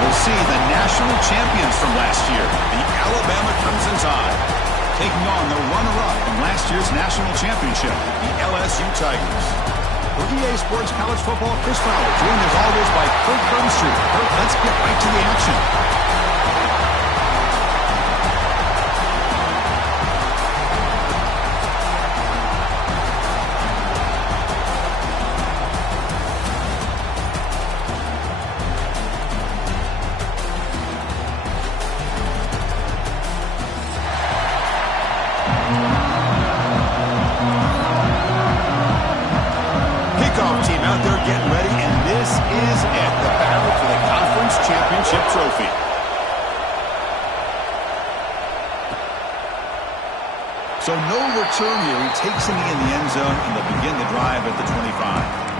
We'll see the national champions from last year, the Alabama Crimson Tide, taking on the runner-up from last year's national championship, the LSU Tigers. For EA Sports College Football, Chris Fowler, joined as always by Kirk Herbstreit. Kirk, let's get right to the action. Trophy. So no return here. He takes him in the end zone, and they'll begin the drive at the 25.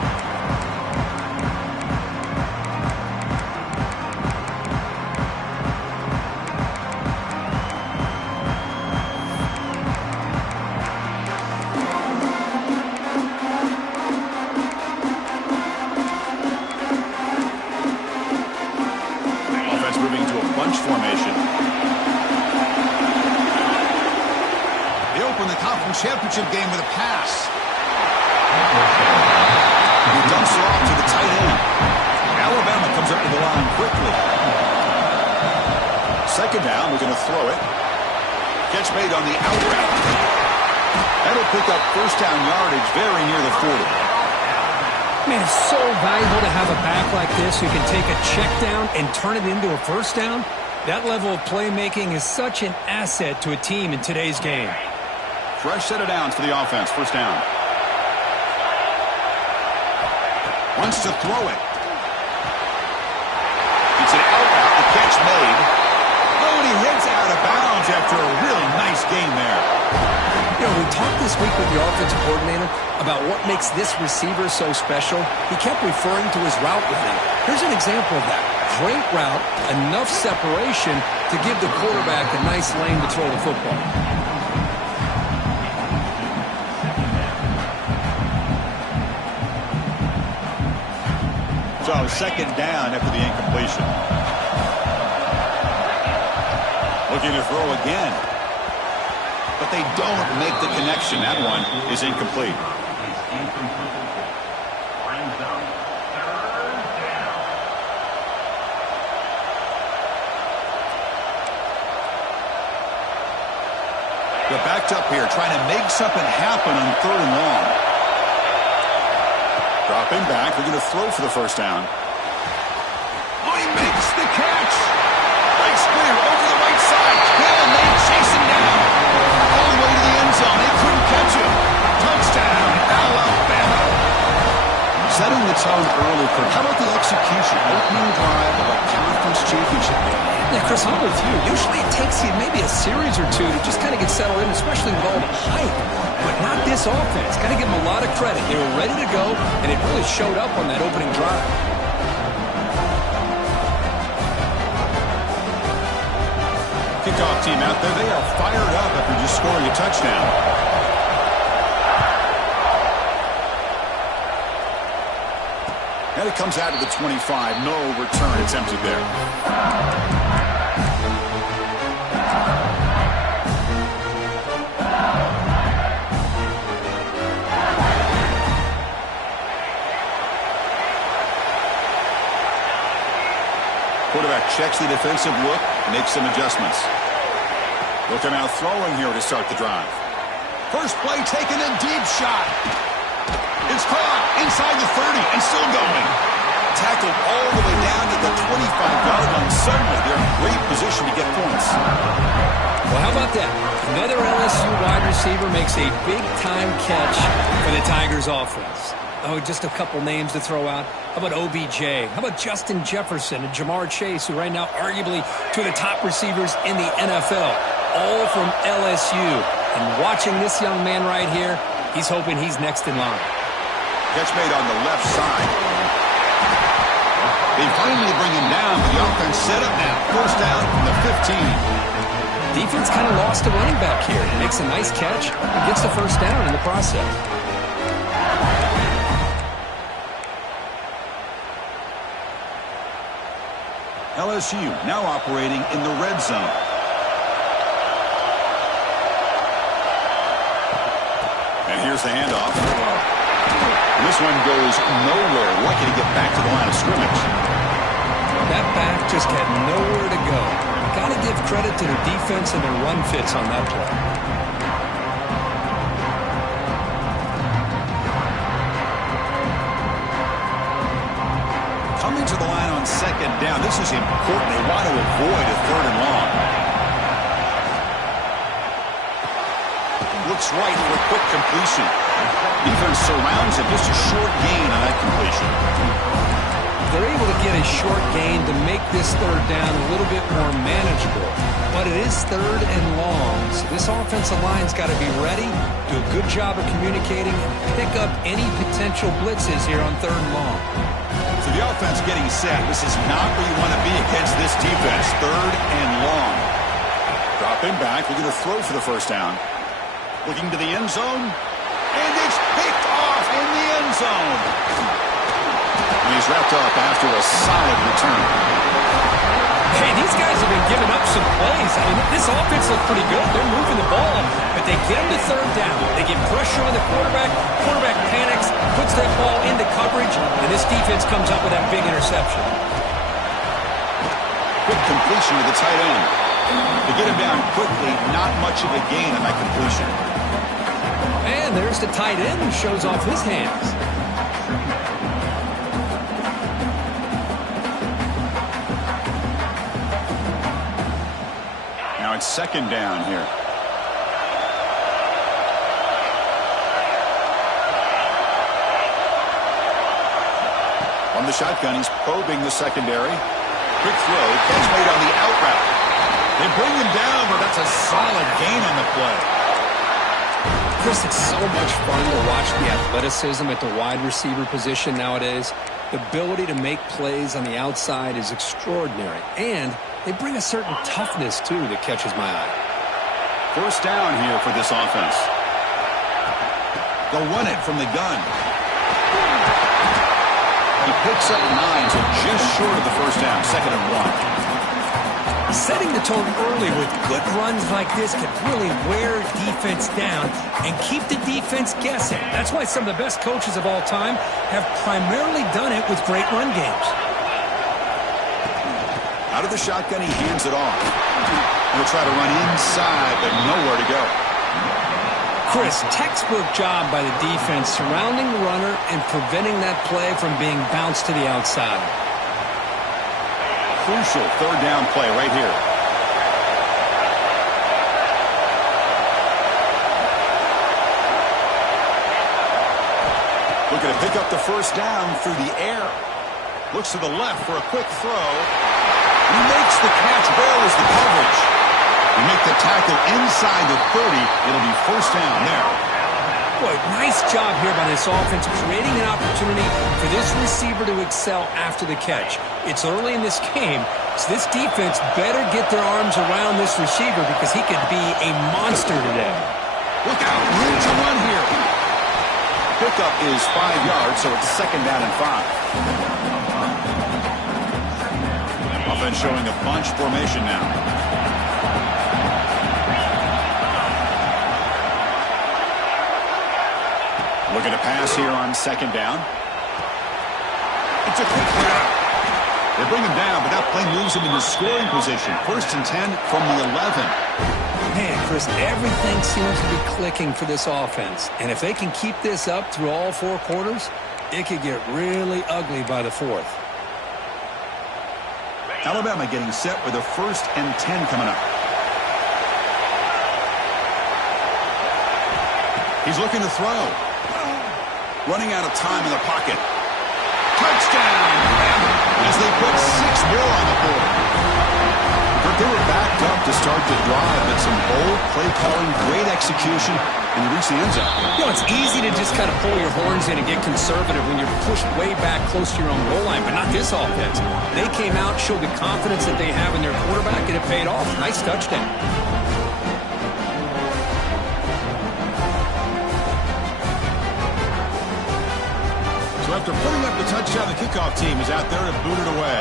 Championship game with a pass. He dumps it off to the tight end. Alabama comes up to the line quickly. Second down, we're going to throw it. Catch made on the out route. That'll pick up first down yardage very near the 40. Man, it's so valuable to have a back like this who can take a check down and turn it into a first down. That level of playmaking is such an asset to a team in today's game. Fresh set of downs for the offense. First down. Wants to throw it. It's an out route. The catch made. Oh, and he heads out of bounds after a really nice game there. You know, we talked this week with the offensive coordinator about what makes this receiver so special. He kept referring to his route running. Here's an example of that. Great route, enough separation to give the quarterback a nice lane to throw the football. So second down after the incompletion. Looking to throw again. But they don't make the connection. That one is incomplete. They're backed up here, trying to make something happen on third and long. Dropping back, they're going to throw for the first down. Oh, he makes the catch! Breaks clear over the right side. Hill and they chase him down. All the way to the end zone. They couldn't catch him. Touchdown, Alabama. Setting the tone early, Kirk. How about the execution? Opening drive of a conference championship game. Yeah, Chris, I'm with you. Usually it takes you maybe a series or two to just kind of get settled in, especially with all the hype. But not this offense. Got to give them a lot of credit. They were ready to go, and it really showed up on that opening drive. Kickoff team out there. They are fired up after just scoring a touchdown. And it comes out to the 25. No return. It's empty there. Quarterback checks the defensive look, makes some adjustments. Looking out throwing here to start the drive. First play taken, a deep shot. It's caught inside the 30 and still going. Tackled all the way down to the 25-yard line. Suddenly, they're in great position to get points. Well, how about that? Another LSU wide receiver makes a big-time catch for the Tigers offense. Oh, just a couple names to throw out. How about OBJ? How about Justin Jefferson and Jamar Chase, who right now arguably two of the top receivers in the NFL, all from LSU. And watching this young man right here, he's hoping he's next in line. Catch made on the left side. They finally bring him down, but the offense set up now. First down from the 15. Defense kind of lost a running back here. Makes a nice catch and gets the first down in the process. LSU now operating in the red zone. And here's the handoff. And this one goes nowhere. Lucky to get back to the line of scrimmage. That back just had nowhere to go. Got to give credit to the defense and their run fits on that play. Coming to the line on second down. This is important. They want to avoid a third and long. Looks right for a quick completion. Defense surrounds it. Just a short gain on that completion. They're able to get a short gain to make this third down a little bit more manageable. But it is third and long, so this offensive line's got to be ready, do a good job of communicating, and pick up any potential blitzes here on third and long. So the offense getting set. This is not where you want to be against this defense. Third and long. Dropping back. We're going to throw for the first down. Looking to the end zone. And it's picked off in the end zone. And he's wrapped up after a solid return. Hey, these guys have been giving up some plays. I mean, this offense looks pretty good. They're moving the ball, but they get them to third down. They get pressure on the quarterback. Quarterback panics, puts that ball into coverage, and this defense comes up with that big interception. Quick completion to the tight end. To get him down quickly, not much of a gain on that completion. And there's the tight end who shows off his hands. Now it's second down here. On the shotgun, he's probing the secondary. Quick throw, catch made on the out route. They bring him down, but that's a solid gain on the play. Chris, it's so much fun to watch the athleticism at the wide receiver position nowadays. The ability to make plays on the outside is extraordinary. And they bring a certain toughness, too, that catches my eye. First down here for this offense. They'll run it from the gun. He picks up 9, so just short of the first down, second and 1. Setting the tone early with good runs like this can really wear defense down and keep the defense guessing. That's why some of the best coaches of all time have primarily done it with great run games. Out of the shotgun, he hands it off. He'll try to run inside, but nowhere to go. Chris, textbook job by the defense surrounding the runner and preventing that play from being bounced to the outside. Crucial third down play right here. Looking to pick up the first down through the air. Looks to the left for a quick throw. He makes the catch, barrels the coverage. We make the tackle inside the 30. It'll be first down there. Boy, nice job here by this offense, creating an opportunity for this receiver to excel after the catch. It's early in this game, so this defense better get their arms around this receiver because he could be a monster today. Look out, room to run here. Pickup is 5 yards, so it's second down and 5. Offense showing a bunch formation now. Looking to pass here on second down. It's a quick grab. They bring him down, but that play moves him into scoring position. First and 10 from the 11. Man, Chris, everything seems to be clicking for this offense. And if they can keep this up through all 4 quarters, it could get really ugly by the 4th. Alabama getting set with a first and 10 coming up. He's looking to throw. Running out of time in the pocket. Touchdown! As they put 6 more on the board. But they were backed up to start the drive, but some bold play calling, great execution, and they reach the end zone. You know, it's easy to just kind of pull your horns in and get conservative when you're pushed way back close to your own goal line, but not this offense. They came out, showed the confidence that they have in their quarterback, and it paid off. Nice touchdown. So after putting up the touchdown, the kickoff team is out there to boot it away.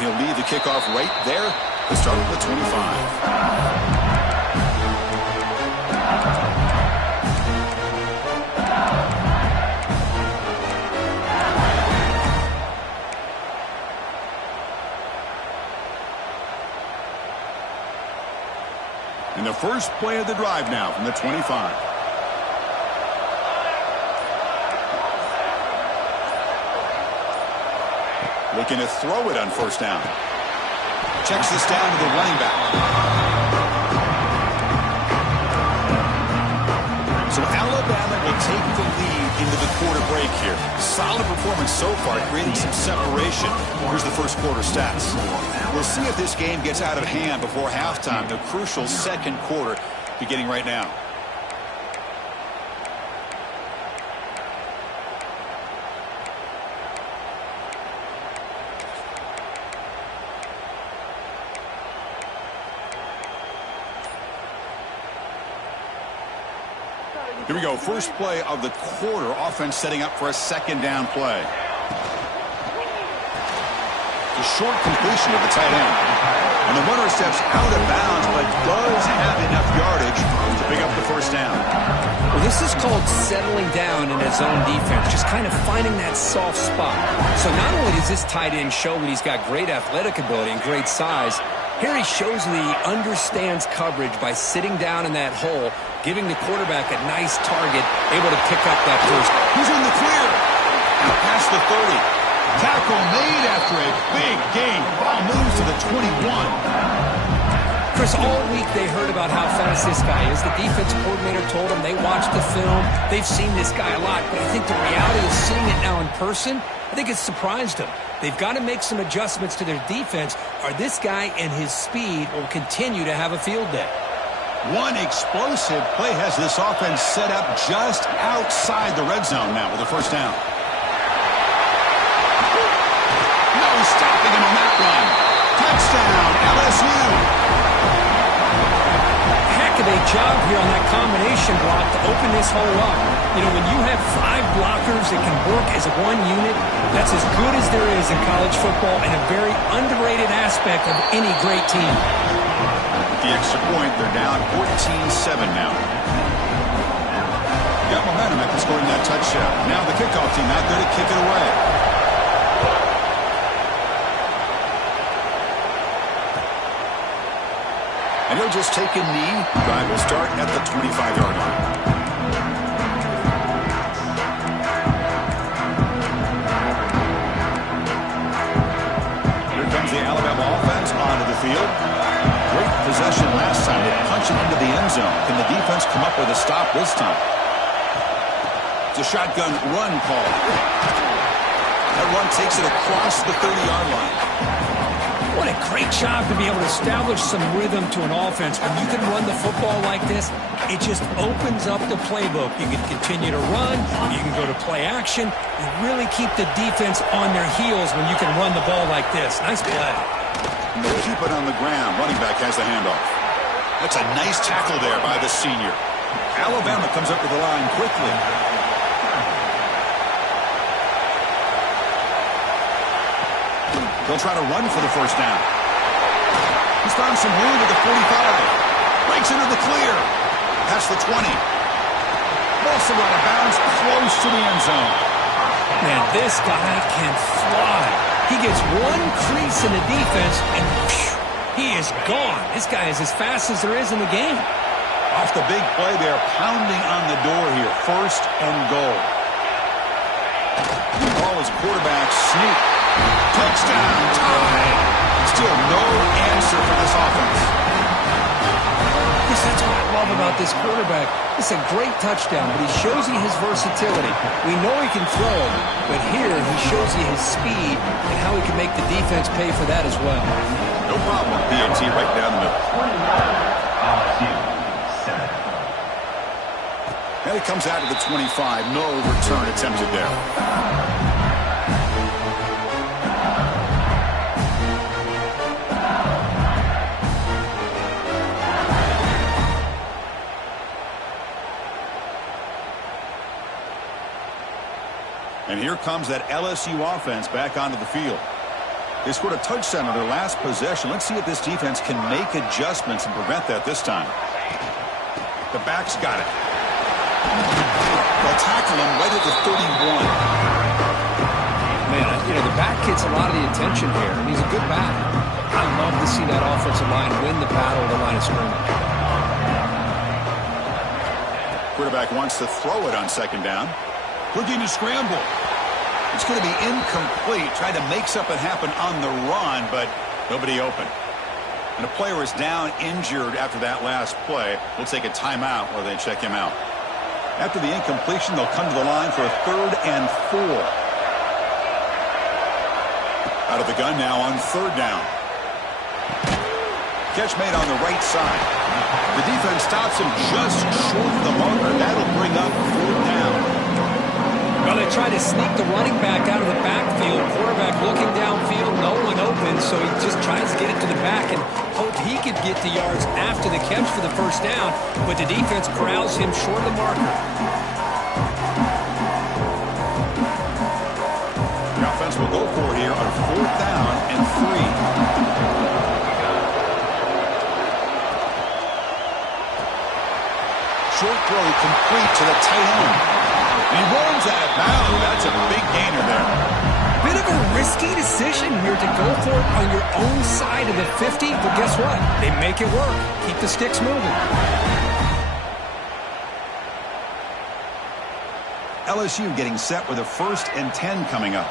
And he'll lead the kickoff right there to start with the 25. And the first play of the drive now from the 25. Looking to throw it on first down. Checks this down to the running back. So Alabama will take the lead into the quarter break here. Solid performance so far, creating some separation. Here's the first quarter stats. We'll see if this game gets out of hand before halftime. The crucial second quarter beginning right now. Here we go. First play of the quarter. Offense setting up for a second down play. A short completion of the tight end. And the runner steps out of bounds, but does have enough yardage to pick up the first down. Well, this is called settling down in his own defense, just kind of finding that soft spot. So not only does this tight end show that he's got great athletic ability and great size, here he shows that he understands coverage by sitting down in that hole, giving the quarterback a nice target, able to pick up that first. He's in the clear. Out past the 30. Tackle made after a big gain. Ball moves to the 21. Chris, all week they heard about how fast this guy is. The defense coordinator told them they watched the film. They've seen this guy a lot, but I think the reality of seeing it now in person, I think it's surprised them. They've got to make some adjustments to their defense, or this guy and his speed will continue to have a field day. One explosive play has this offense set up just outside the red zone now with a first down. No stopping him on that run. Touchdown, LSU. Heck of a job here on that combination block to open this hole up. You know, when you have 5 blockers that can work as one unit, that's as good as there is in college football and a very underrated aspect of any great team. With the extra point, they're down 14-7 now. Got momentum after scoring that touchdown. Now the kickoff team out there to kick it away. And he'll just take a knee. Drive will start at the 25-yard line. Here comes the Alabama offense onto the field. Great possession last time. They punch it into the end zone. Can the defense come up with a stop this time? It's a shotgun run call. That run takes it across the 30-yard line. What a great job to be able to establish some rhythm to an offense. When you can run the football like this, it just opens up the playbook. You can continue to run. You can go to play action. You really keep the defense on their heels when you can run the ball like this. Nice play. And they keep it on the ground. Running back has the handoff. That's a nice tackle there by the senior. Alabama comes up with the line quickly. They'll try to run for the first down. He's found some room at the 45. Breaks into the clear. Past the 20. Also out of bounds, close to the end zone. Man, this guy can fly. He gets one crease in the defense, and phew, he is gone. This guy is as fast as there is in the game. Off the big play, they're pounding on the door here. First and goal. The ball is quarterback sneak. Touchdown, tie. Still no answer for this offense. Yes, that's what I love about this quarterback. It's a great touchdown, but he shows you his versatility. We know he can throw, but here he shows you his speed and how he can make the defense pay for that as well. No problem. PAT right down the middle. And it comes out to the 25. No return attempted there. And here comes that LSU offense back onto the field. They scored a touchdown on their last possession. Let's see if this defense can make adjustments and prevent that this time. The back's got it. They'll tackle him right at the 31. Man, the back gets a lot of the attention here, and he's a good back. I love to see that offensive line win the battle of the line of scrimmage. Quarterback wants to throw it on second down. Looking to scramble. It's going to be incomplete. Tried to make something happen on the run, but nobody open. And a player is down injured after that last play. We'll take a timeout while they check him out. After the incompletion, they'll come to the line for a 3rd and 4. Out of the gun now on 3rd down. Catch made on the right side. The defense stops him just short of the marker. That'll bring up 4th down. Well, they try to sneak the running back out of the backfield. Quarterback looking downfield, no one open, so he just tries to get it to the back and hope he could get the yards after the catch for the 1st down, but the defense corrals him short of the marker. The offense will go for it here on 4th down and 3. Short throw complete to the tight end. He runs out of bounds. That's a big gainer there. Bit of a risky decision here to go for it on your own side of the 50, but guess what? They make it work. Keep the sticks moving. LSU getting set with a 1st and 10 coming up.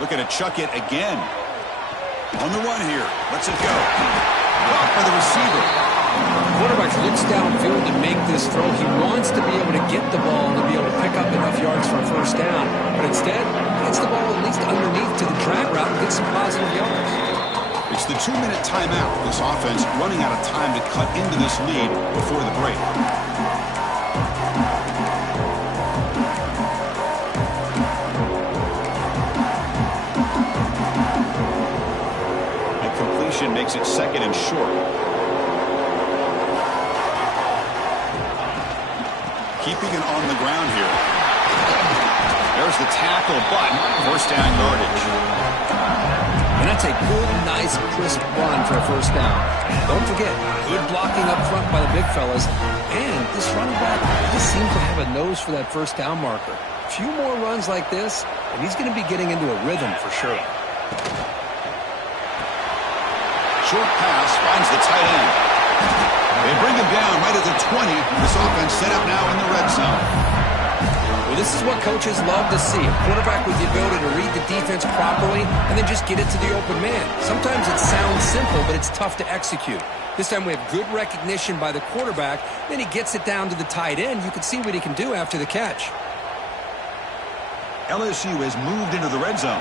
Looking to chuck it again. On the run here. Lets it go. Blocked by the receiver. The quarterback looks downfield to make this throw. He wants to be able to get the ball to be able to pick up enough yards for a 1st down. But instead, gets the ball at least underneath to the drag route and gets some positive yards. It's the 2-minute timeout. This offense running out of time to cut into this lead before the break. Makes it 2nd and short. Keeping it on the ground here. There's the tackle, but 1st down yardage. And that's a good, nice, crisp run for a 1st down. Don't forget, good blocking up front by the big fellas. And this running back just seems to have a nose for that 1st down marker. A few more runs like this, and he's going to be getting into a rhythm for sure. Short pass finds the tight end. They bring him down right at the 20. This offense set up now in the red zone. Well, this is what coaches love to see. A quarterback with the ability to read the defense properly and then just get it to the open man. Sometimes it sounds simple, but it's tough to execute. This time we have good recognition by the quarterback. Then he gets it down to the tight end. You can see what he can do after the catch. LSU has moved into the red zone.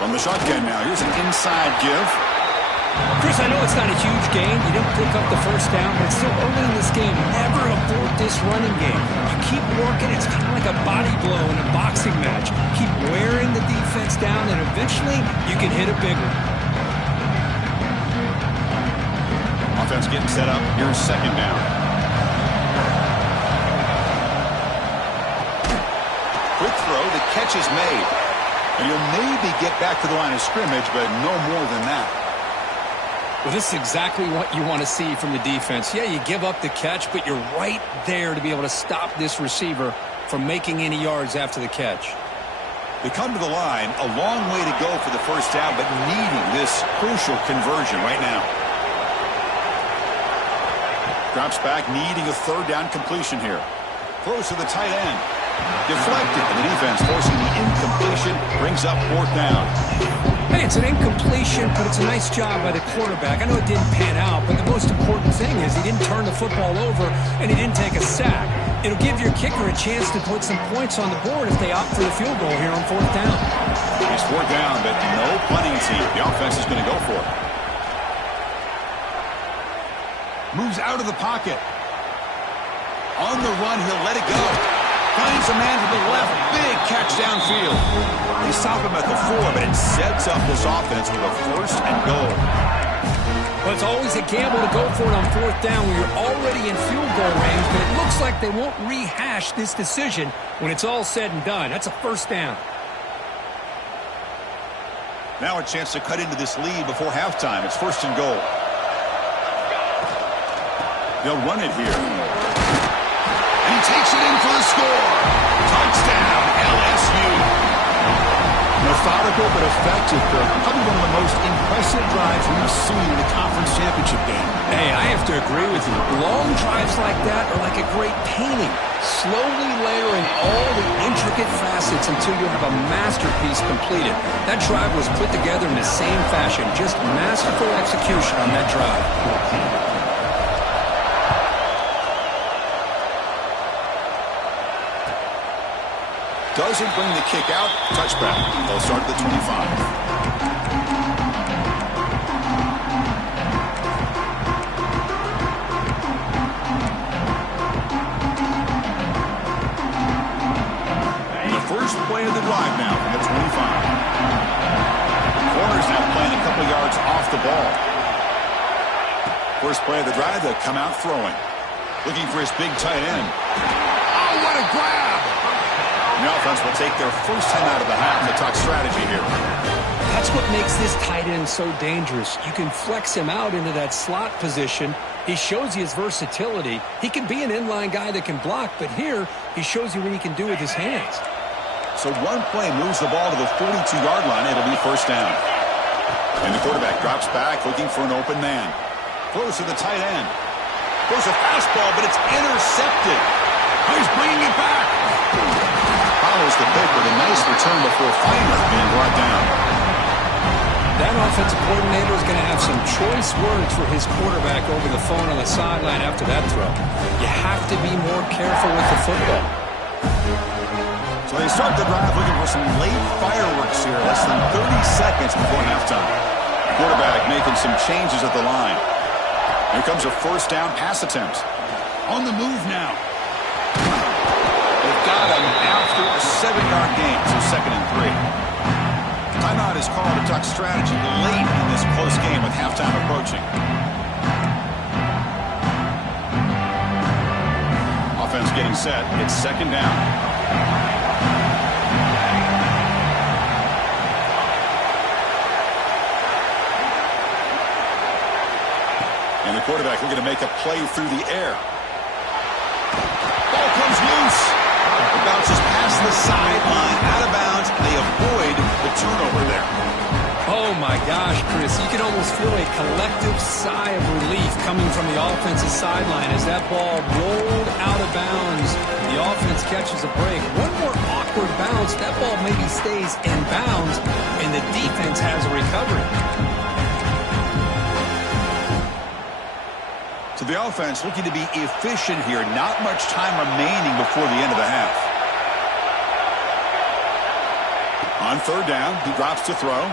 From the shotgun now, here's an inside give. Chris, I know it's not a huge gain. You didn't pick up the 1st down, but it's still early in this game. Never abort this running game. You keep working. It's kind of like a body blow in a boxing match. Keep wearing the defense down, and eventually you can hit a big one. Offense getting set up. Here's 2nd down. Quick throw. The catch is made. And you'll maybe get back to the line of scrimmage, but no more than that. Well, this is exactly what you want to see from the defense. Yeah, you give up the catch, but you're right there to be able to stop this receiver from making any yards after the catch. They come to the line, a long way to go for the 1st down, but needing this crucial conversion right now. Drops back, needing a 3rd down completion here. Throws to the tight end. Deflected, and the defense forcing the incompletion, brings up 4th down. Hey, it's an incompletion, but it's a nice job by the quarterback. I know it didn't pan out, but the most important thing is he didn't turn the football over and he didn't take a sack. It'll give your kicker a chance to put some points on the board if they opt for the field goal here on 4th down. It's 4th down, but no punting team. The offense is going to go for it. Moves out of the pocket. On the run, he'll let it go. Finds a man to the left. Big catch downfield. They stop him at the 4, but it sets up this offense with a first and goal. Well, it's always a gamble to go for it on fourth down when you're already in field goal range, but it looks like they won't rehash this decision when it's all said and done. That's a first down. Now a chance to cut into this lead before halftime. It's first and goal. They'll run it here. And he takes it in for the score. Touchdown, LSU. Methodical but effective. Probably one of the most impressive drives we've seen in the conference championship game. Hey, I have to agree with you. Long drives like that are like a great painting. Slowly layering all the intricate facets until you have a masterpiece completed. That drive was put together in the same fashion. Just masterful execution on that drive. Doesn't bring the kick out. Touchback. They'll start at the 25. The first play of the drive now from the 25. The corner's now playing a couple yards off the ball. First play of the drive, they'll come out throwing. Looking for his big tight end. Oh, what a grab! The offense will take their first 10 out of the half to talk strategy here. That's what makes this tight end so dangerous. You can flex him out into that slot position. He shows you his versatility. He can be an inline guy that can block, but here he shows you what he can do with his hands. So one play moves the ball to the 42-yard line. It'll be first down. And the quarterback drops back looking for an open man. Throws to the tight end. Throws a fastball, but it's intercepted. He's bringing it back. Follows the pick with a nice return before finally being brought down. That offensive coordinator is going to have some choice words for his quarterback over the phone on the sideline after that throw. You have to be more careful with the football. So they start the drive looking for some late fireworks here. Less than 30 seconds before halftime. Quarterback making some changes at the line. Here comes a first down pass attempt. On the move now. They've got him after a 7-yard gain, so second and 3. Timeout is called to talk strategy late in this close game with halftime approaching. Offense getting set. It's second down. And the quarterback looking to make a play through the air. Ball comes loose. It bounces past the sideline, out of bounds. They avoid the turnover there. Oh, my gosh, Chris. You can almost feel a collective sigh of relief coming from the offensive sideline as that ball rolled out of bounds. The offense catches a break. One more awkward bounce. That ball maybe stays in bounds, and the defense has a recovery. So the offense looking to be efficient here. Not much time remaining before the end of the half. On third down, he drops to throw.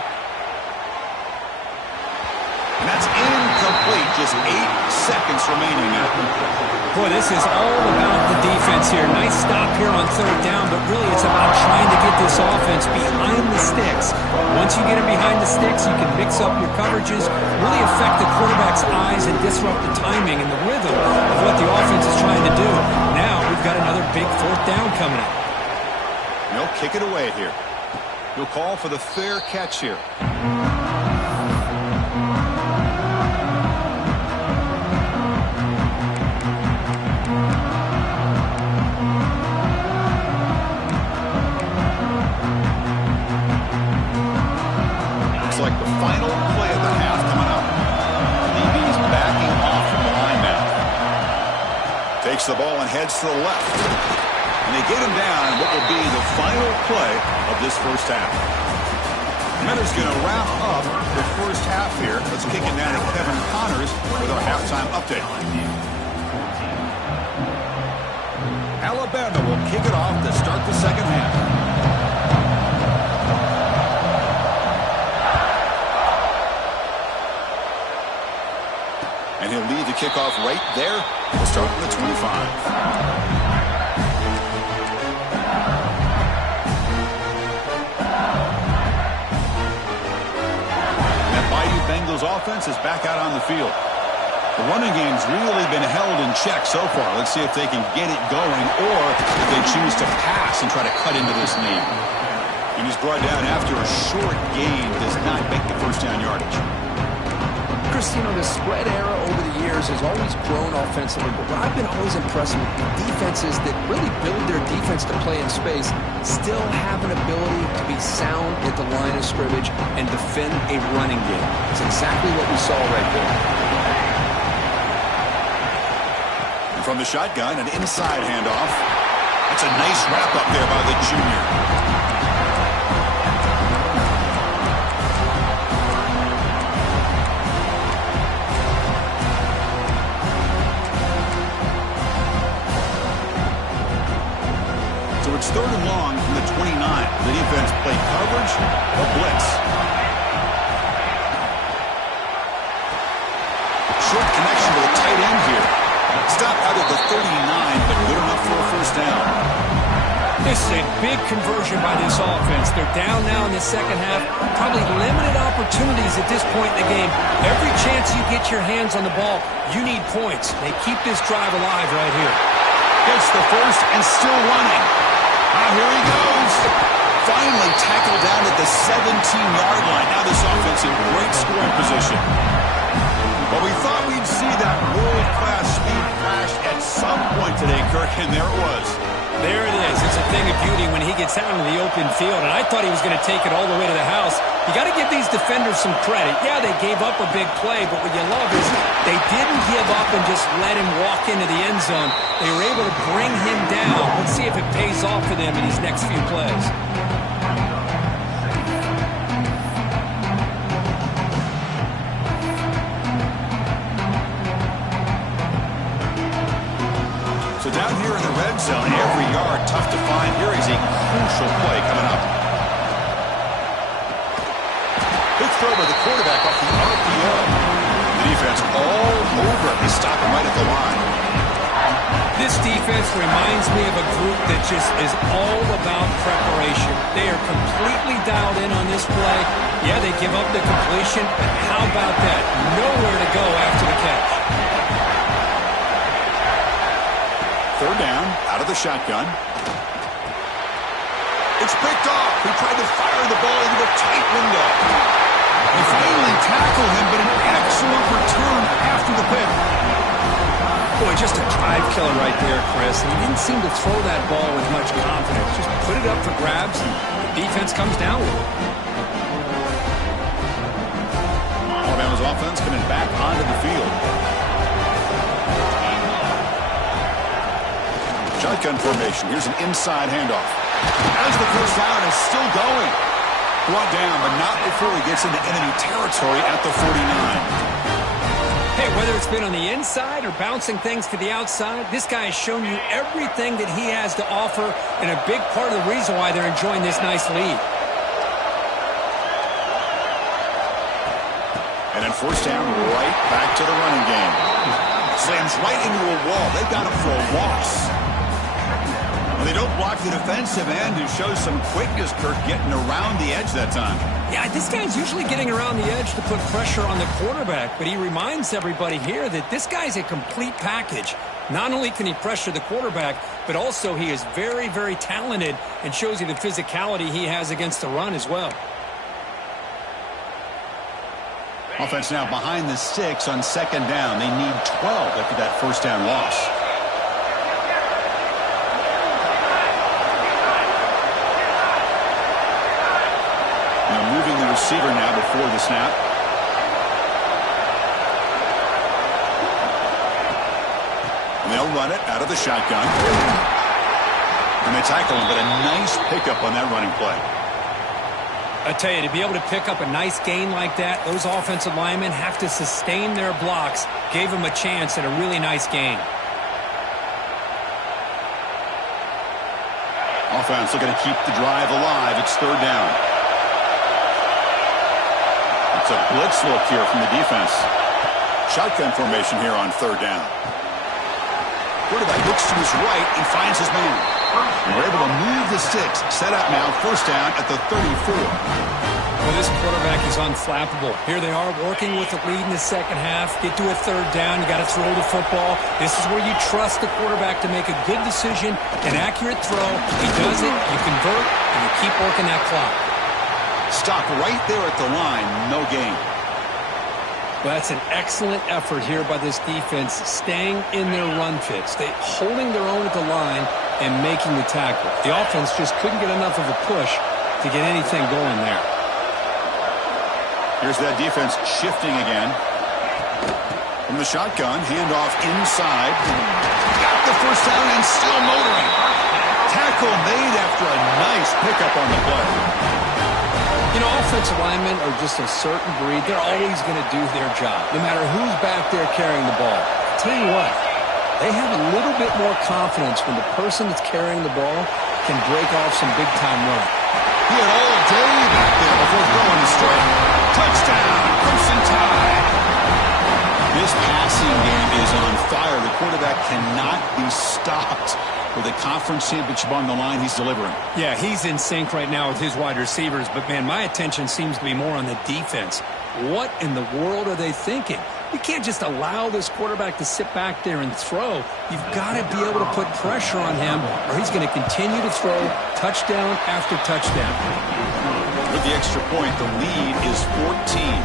And that's incomplete. Just 8 seconds remaining now. Boy, this is all about the defense here. Nice stop here on third down, but really it's about trying to get this offense behind the sticks. Once you get them behind the sticks, you can mix up your coverages, really affect the quarterback's eyes and disrupt the timing and the rhythm of what the offense is trying to do. Now we've got another big fourth down coming up. They'll kick it away here. He'll call for the fair catch here. Like the final play of the half coming up. DB's backing off from the line now. Takes the ball and heads to the left. And they get him down in what will be the final play of this first half. Mentor's going to wrap up the first half here. Let's kick it down to Kevin Connors with our halftime update. Alabama will kick it off to start the second half. And he'll lead the kickoff right there. We'll start with the 25. field. The running game's really been held in check so far. Let's see if they can get it going or if they choose to pass and try to cut into this lead. And he's brought down after a short gain, does not make the first down yardage. Chris, you know, the spread era over the years has always grown offensively, but what I've been always impressed with defenses that really build their defense to play in space still have an ability to be sound at the line of scrimmage and defend a running game. It's exactly what we saw right there. And from the shotgun, an inside handoff. That's a nice wrap up there by the junior. It's 3rd and long from the 29. The defense played coverage or blitz. Short connection to the tight end here. Stop out of the 39, but good enough for a first down. This is a big conversion by this offense. They're down now in the second half. Probably limited opportunities at this point in the game. Every chance you get your hands on the ball, you need points. They keep this drive alive right here. Gets the first and still running. Here he goes. Finally tackled down at the 17-yard line. Now this offense in great scoring position. Well, we thought we'd see that world-class speed flash at some point today, Kirk, and there it was. There it is. It's a thing of beauty when he gets out into the open field, and I thought he was going to take it all the way to the house. You got to give these defenders some credit. Yeah, they gave up a big play, but what you love is they didn't give up and just let him walk into the end zone. They were able to bring him down. Let's see if it pays off for them in these next few plays. So down here in the red zone, every yard tough to find. Here is a crucial play coming up. Good throw by the quarterback off the RPO. The defense all over him. They stop him right at the line. This defense reminds me of a group that just is all about preparation. They are completely dialed in on this play. Yeah, they give up the completion, but how about that? Nowhere to go after the catch. 3rd down, out of the shotgun. It's picked off. He tried to fire the ball into a tight window. They finally tackle him, but an excellent return after the pick. Boy, just a drive killer right there, Chris. And he didn't seem to throw that ball with much confidence. Just put it up for grabs, and the defense comes down with it. Alabama's offense coming back onto the field. Shotgun formation. Here's an inside handoff. As the first down is still going. Brought down, but not before he gets into enemy territory at the 49. Hey, whether it's been on the inside or bouncing things to the outside, this guy has shown you everything that he has to offer, and a big part of the reason why they're enjoying this nice lead. And then first down, right back to the running game. Slams right into a wall. They've got him for a loss. Well, they don't block the defensive end, who shows some quickness, Kirk, getting around the edge that time. Yeah, this guy's usually getting around the edge to put pressure on the quarterback, but he reminds everybody here that this guy's a complete package. Not only can he pressure the quarterback, but also he is very, very talented and shows you the physicality he has against the run as well. Offense now behind the 6 on 2nd down. They need 12 after that first down loss. Moving the receiver now before the snap. And they'll run it out of the shotgun. And they tackle him, but a nice pickup on that running play. I tell you, to be able to pick up a nice gain like that, those offensive linemen have to sustain their blocks. Gave him a chance at a really nice gain. Offense looking to keep the drive alive. It's 3rd down. It's a blitz look here from the defense. Shotgun formation here on 3rd down. Quarterback looks to his right and finds his man. And we're able to move the 6. Set up now, first down at the 34. Well, this quarterback is unflappable. Here they are working with the lead in the second half. Get to a third down. You got to throw the football. This is where you trust the quarterback to make a good decision, an accurate throw. He does it, you convert, and you keep working that clock. Stop right there at the line. No gain. Well, that's an excellent effort here by this defense, staying in their run fits. They holding their own at the line and making the tackle. The offense just couldn't get enough of a push to get anything going there. Here's that defense shifting again. From the shotgun, handoff inside. Got the first down and still motoring. Tackle made after a nice pickup on the play. You know, offensive linemen are just a certain breed. They're always going to do their job, no matter who's back there carrying the ball. I'll tell you what, they have a little bit more confidence when the person that's carrying the ball can break off some big-time run. He had all day back there before throwing the strike. Touchdown, Crimson Tide. This passing game is on fire. The quarterback cannot be stopped. With a conference championship on the line, he's delivering. Yeah, he's in sync right now with his wide receivers, but, man, my attention seems to be more on the defense. What in the world are they thinking? You can't just allow this quarterback to sit back there and throw. You've got to be able to put pressure on him, or he's going to continue to throw touchdown after touchdown. With the extra point, the lead is 14.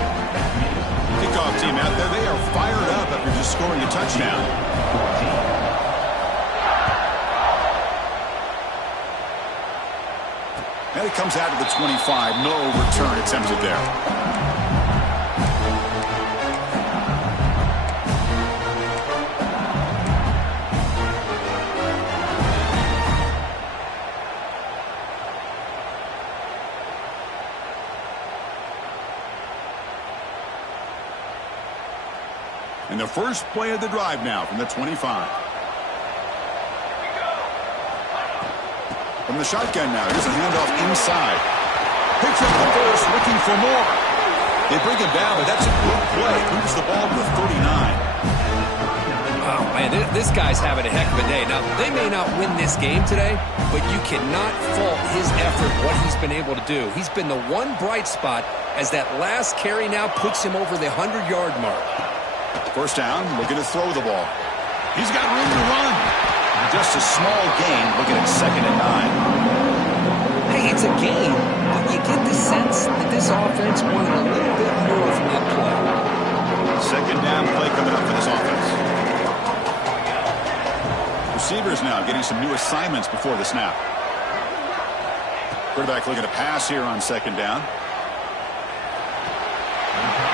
Kickoff team out there, they are fired up after just scoring a touchdown. And it comes out to the 25. No return attempted there. And the first play of the drive now from the 25. From the shotgun now, here's a handoff inside. Picks up the first, looking for more. They bring him down, but that's a good play. Moves the ball to the 39. Oh, man, this guy's having a heck of a day. Now, they may not win this game today, but you cannot fault his effort, what he's been able to do. He's been the one bright spot as that last carry now puts him over the 100-yard mark. First down, looking to throw the ball. He's got room to run. Just a small gain, looking at 2nd and 9. Hey, it's a game, but you get the sense that this offense wanted a little bit more from that play. 2nd down play coming up for this offense. Receivers now getting some new assignments before the snap. Quarterback looking to pass here on 2nd down.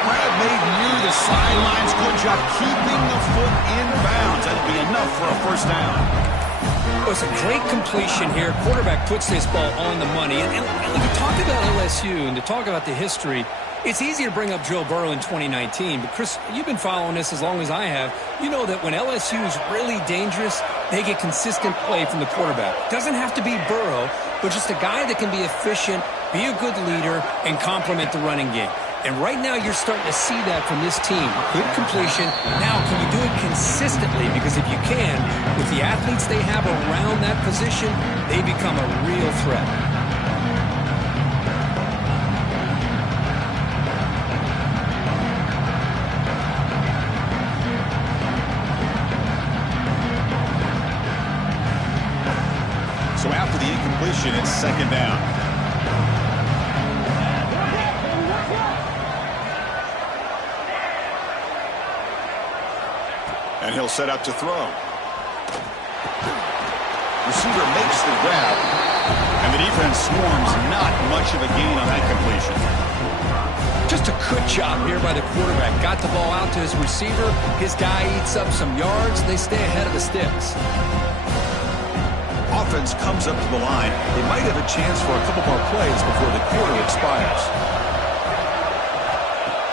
Grab made near the sidelines. Good job keeping the foot in bounds. That'll be enough for a first down. It was a great completion here. Quarterback puts this ball on the money. And when you talk about LSU and to talk about the history, it's easy to bring up Joe Burrow in 2019. But, Chris, you've been following this as long as I have. You know that when LSU is really dangerous, they get consistent play from the quarterback. Doesn't have to be Burrow, but just a guy that can be efficient, be a good leader, and complement the running game. And right now you're starting to see that from this team. Good completion. Now, can you do it consistently? Because if you can, with the athletes they have around that position, they become a real threat. So after the incompletion, it's 2nd down. And he'll set up to throw. Receiver makes the grab. And the defense swarms. Not much of a gain on that completion. Just a good job here by the quarterback. Got the ball out to his receiver. His guy eats up some yards. They stay ahead of the sticks. Offense comes up to the line. They might have a chance for a couple more plays before the quarter expires.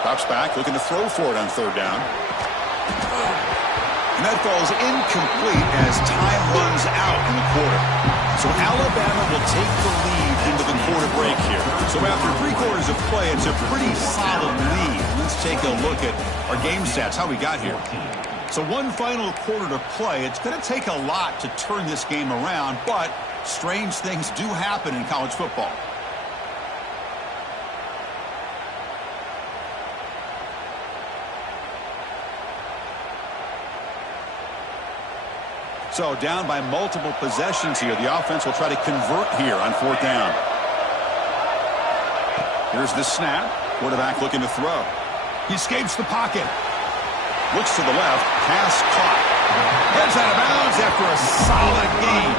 Drops back, looking to throw for it on 3rd down. And that falls incomplete as time runs out in the quarter. So Alabama will take the lead into the quarter break here. So after 3 quarters of play, it's a pretty solid lead. Let's take a look at our game stats, how we got here. So one final quarter to play. It's going to take a lot to turn this game around, but strange things do happen in college football. So down by multiple possessions here. The offense will try to convert here on 4th down. Here's the snap. Quarterback looking to throw. He escapes the pocket. Looks to the left. Pass caught. Heads out of bounds after a solid gain.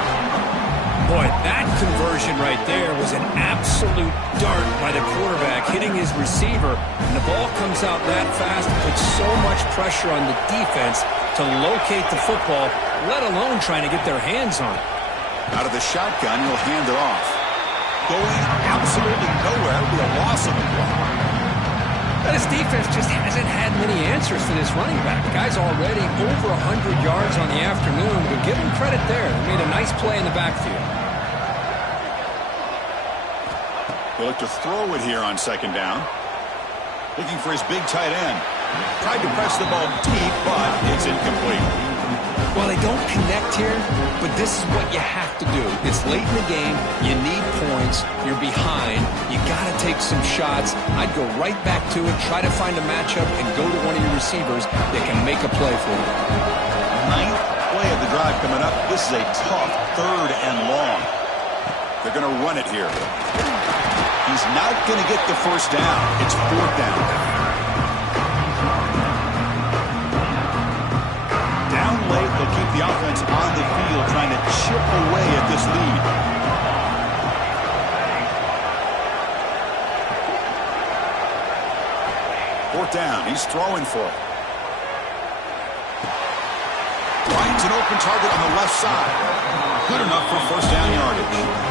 Boy, that conversion right there was an absolute dart by the quarterback, hitting his receiver. And the ball comes out that fast and puts so much pressure on the defense to locate the football, let alone trying to get their hands on it. Out of the shotgun, he'll hand it off. Going absolutely nowhere with a loss of the ball. But his defense just hasn't had many answers for this running back. The guy's already over 100 yards on the afternoon, but give him credit there. He made a nice play in the backfield. He'll look to throw it here on 2nd down. Looking for his big tight end. Tried to press the ball deep, but it's incomplete. Well, they don't connect here, but this is what you have to do. It's late in the game. You need points. You're behind. You got to take some shots. I'd go right back to it, try to find a matchup, and go to one of your receivers that can make a play for you. 9th play of the drive coming up. This is a tough 3rd and long. They're going to run it here. He's not going to get the first down. It's 4th down. Down late, they'll keep the offense on the field trying to chip away at this lead. Fourth down. He's throwing for it. Finds an open target on the left side. Good enough for first down yardage.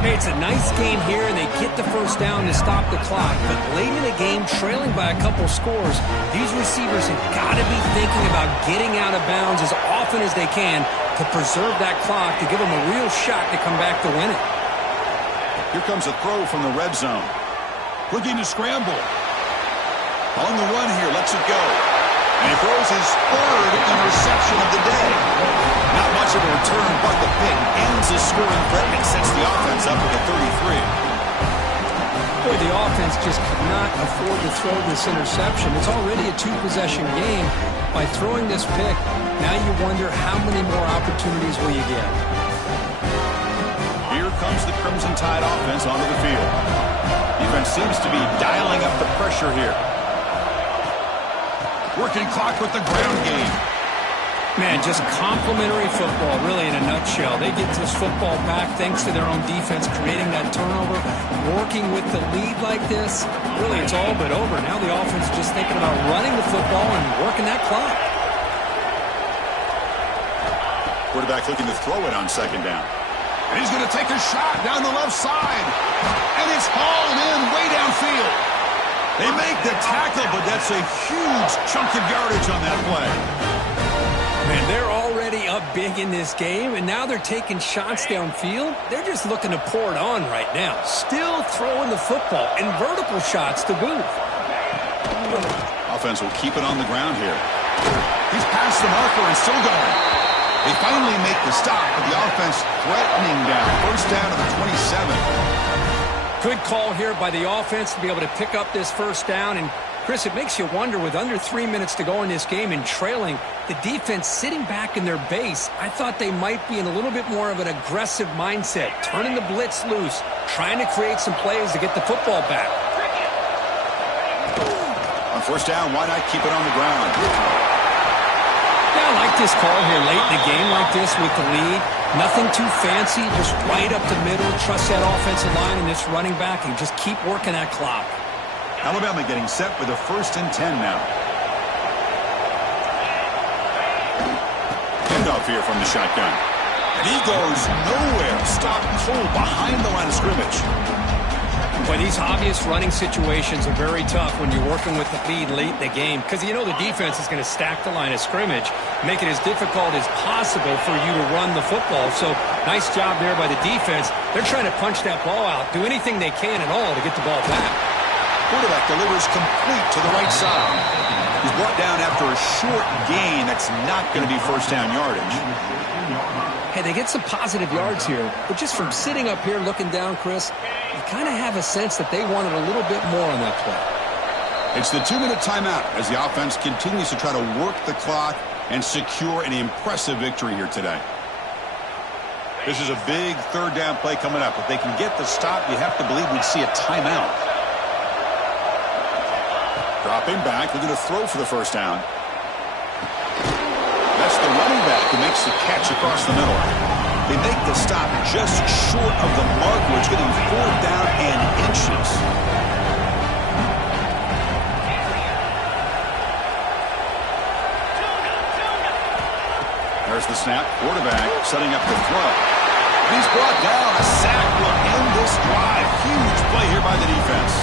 Hey, it's a nice game here, and they get the first down to stop the clock. But late in the game, trailing by a couple scores, these receivers have got to be thinking about getting out of bounds as often as they can to preserve that clock, to give them a real shot to come back to win it. Here comes a throw from the red zone. Looking to scramble. On the run here, lets it go. And he throws his 3rd interception of the day. Not much of a return, but the pick ends the scoring threat and sets the offense up with a 33. Boy, the offense just could not afford to throw this interception. It's already a 2-possession game. By throwing this pick, now you wonder how many more opportunities will you get. Here comes the Crimson Tide offense onto the field. Defense seems to be dialing up the pressure here. Working clock with the ground game. Man, just complimentary football, really, in a nutshell. They get this football back thanks to their own defense, creating that turnover, working with the lead like this. Really, it's all but over. Now the offense is just thinking about running the football and working that clock. Quarterback looking to throw it on 2nd down. And he's going to take a shot down the left side. And it's hauled in way downfield. They make the tackle, but that's a huge chunk of yardage on that play. Man, they're already up big in this game, and now they're taking shots downfield. They're just looking to pour it on right now. Still throwing the football, and vertical shots to boot. Offense will keep it on the ground here. He's past the marker and still going. They finally make the stop, but the offense threatening down. First down to the 27. Good call here by the offense to be able to pick up this first down. And, Chris, it makes you wonder, with under 3 minutes to go in this game and trailing, the defense sitting back in their base, I thought they might be in a little bit more of an aggressive mindset, turning the blitz loose, trying to create some plays to get the football back. On first down, why not keep it on the ground? Yeah, I like this call here late in a game like this with the lead. Nothing too fancy, just right up the middle. Trust that offensive line and this running back and just keep working that clock. Alabama getting set with a 1st and 10 now. Handoff here from the shotgun. And he goes nowhere. Stop cold behind the line of scrimmage. But these obvious running situations are very tough when you're working with the lead late in the game, because you know the defense is going to stack the line of scrimmage, make it as difficult as possible for you to run the football. So nice job there by the defense. They're trying to punch that ball out, do anything they can at all to get the ball back. Quarterback delivers complete to the right side. He's brought down after a short gain. That's not going to be first down yardage. Hey, they get some positive yards here, but just from sitting up here looking down, Chris, you kind of have a sense that they wanted a little bit more on that play. It's the 2-minute timeout as the offense continues to try to work the clock and secure an impressive victory here today. This is a big third down play coming up. If they can get the stop, you have to believe we'd see a timeout. Dropping back, they're going to throw for the first down. That's the running back who makes the catch across the middle. They make the stop just short of the marker. It's getting 4th down and inches. There's the snap. Quarterback setting up the throw. He's brought down. A sack will end this drive. Huge play here by the defense.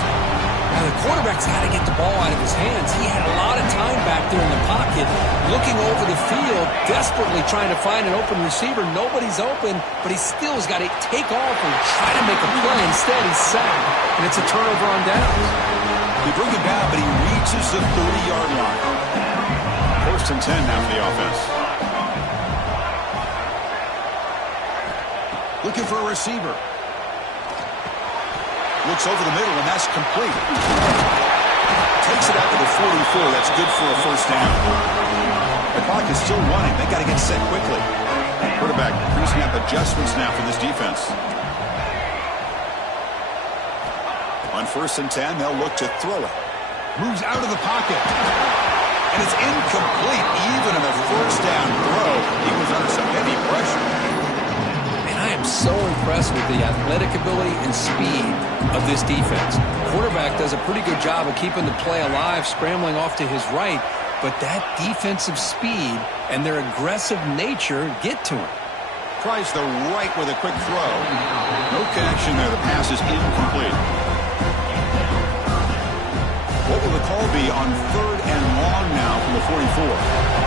Now the quarterback's got to get the ball out of his hands. He had a lot of time back there in the pocket, looking over the field, desperately trying to find an open receiver. Nobody's open, but he still has got to take off and try to make a play. Instead, he's sacked, and it's a turnover on downs. They bring him down, but he reaches the 30-yard line. 1st and 10 now for the offense. Looking for a receiver. Looks over the middle, and that's complete. Takes it out to the 44. That's good for a first down. The clock is still running. They got to get set quickly. Quarterback producing up adjustments now for this defense. On 1st and 10, they'll look to throw it. Moves out of the pocket. And it's incomplete. Even in a first down throw, he was under some heavy pressure. I am so impressed with the athletic ability and speed of this defense. Quarterback does a pretty good job of keeping the play alive, scrambling off to his right, but that defensive speed and their aggressive nature get to him. Tries the right with a quick throw. No connection there. The pass is incomplete. What will the call be on 3rd and long now from the 44?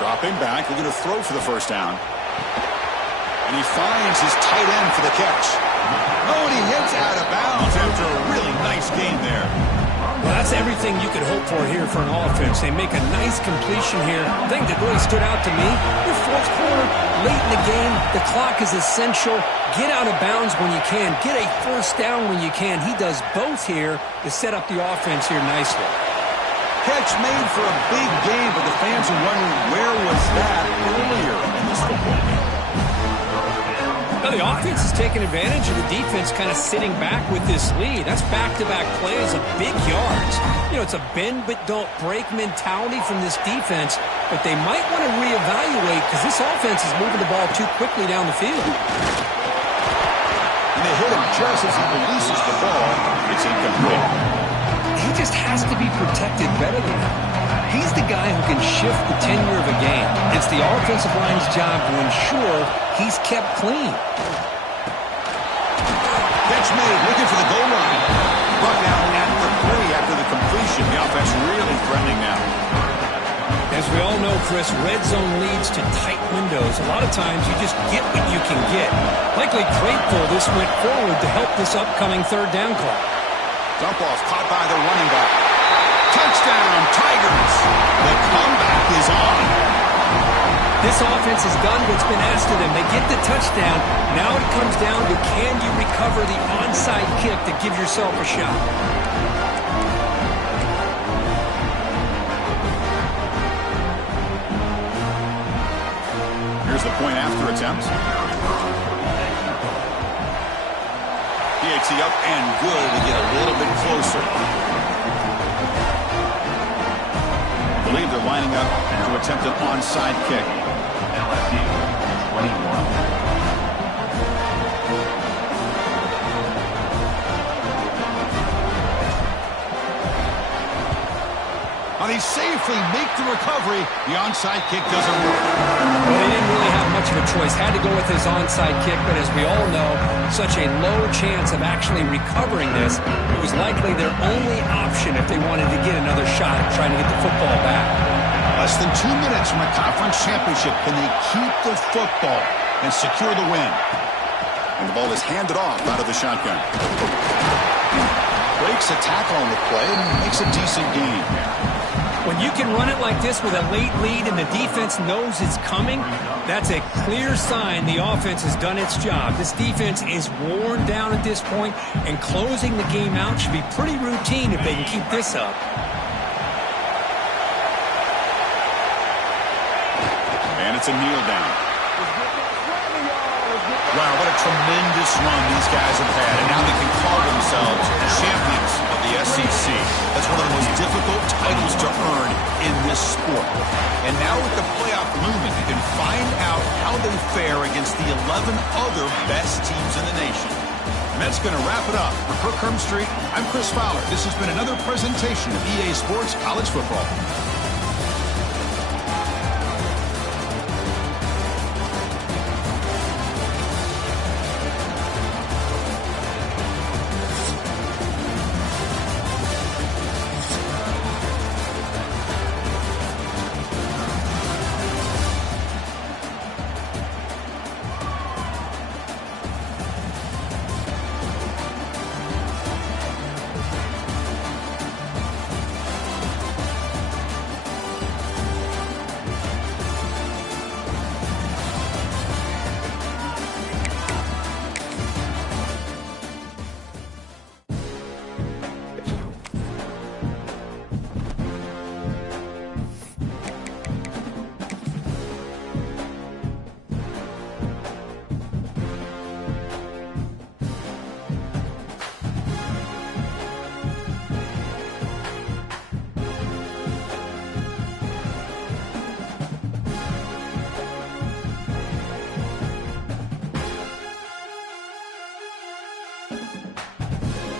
Dropping back, they're going to throw for the first down. And he finds his tight end for the catch. Oh, and he hits out of bounds after a really nice game there. Well, that's everything you could hope for here for an offense. They make a nice completion here. The thing that really stood out to me, the 4th quarter, late in the game, the clock is essential. Get out of bounds when you can. Get a first down when you can. He does both here to set up the offense here nicely. Catch made for a big game, but the fans are wondering where was that earlier in this football game. Well, the offense is taking advantage of the defense kind of sitting back with this lead. That's back-to-back plays of big yards. You know, it's a bend but don't break mentality from this defense, but they might want to reevaluate because this offense is moving the ball too quickly down the field. And they hit him just as he releases the ball. It's incomplete. He just has to be protected better than that. He's the guy who can shift the tenure of a game. It's the offensive line's job to ensure he's kept clean. Catch made, looking for the goal line. Brought down at the 3 after the completion. The offense really threatening now. As we all know, Chris, red zone leads to tight windows. A lot of times you just get what you can get. Likely grateful this went forward to help this upcoming 3rd down call. Dump off caught by the running back. Touchdown, Tigers. The comeback is on. This offense has done what's been asked of them. They get the touchdown. Now it comes down to can you recover the onside kick to give yourself a shot. Here's the point after attempt. He up and good to get a little bit closer. I believe they're lining up to attempt an onside kick. LSU 21. They safely make the recovery. The onside kick doesn't work. Well, they didn't really have much of a choice. Had to go with his onside kick, but as we all know, such a low chance of actually recovering this. It was likely their only option if they wanted to get another shot at trying to get the football back. Less than 2 minutes from a conference championship. Can they keep the football and secure the win? And the ball is handed off out of the shotgun. Breaks a tackle on the play and makes a decent gain. When you can run it like this with a late lead and the defense knows it's coming, that's a clear sign the offense has done its job. This defense is worn down at this point, and closing the game out should be pretty routine if they can keep this up. And it's a kneel down. Wow, what a tremendous run these guys have had, and now they can call themselves champions of the SEC. That's one of the most difficult titles to earn in this sport. And now with the playoff looming, you can find out how they fare against the 11 other best teams in the nation. And that's going to wrap it up. For Kirk Herbstreit, I'm Chris Fowler. This has been another presentation of EA Sports College Football.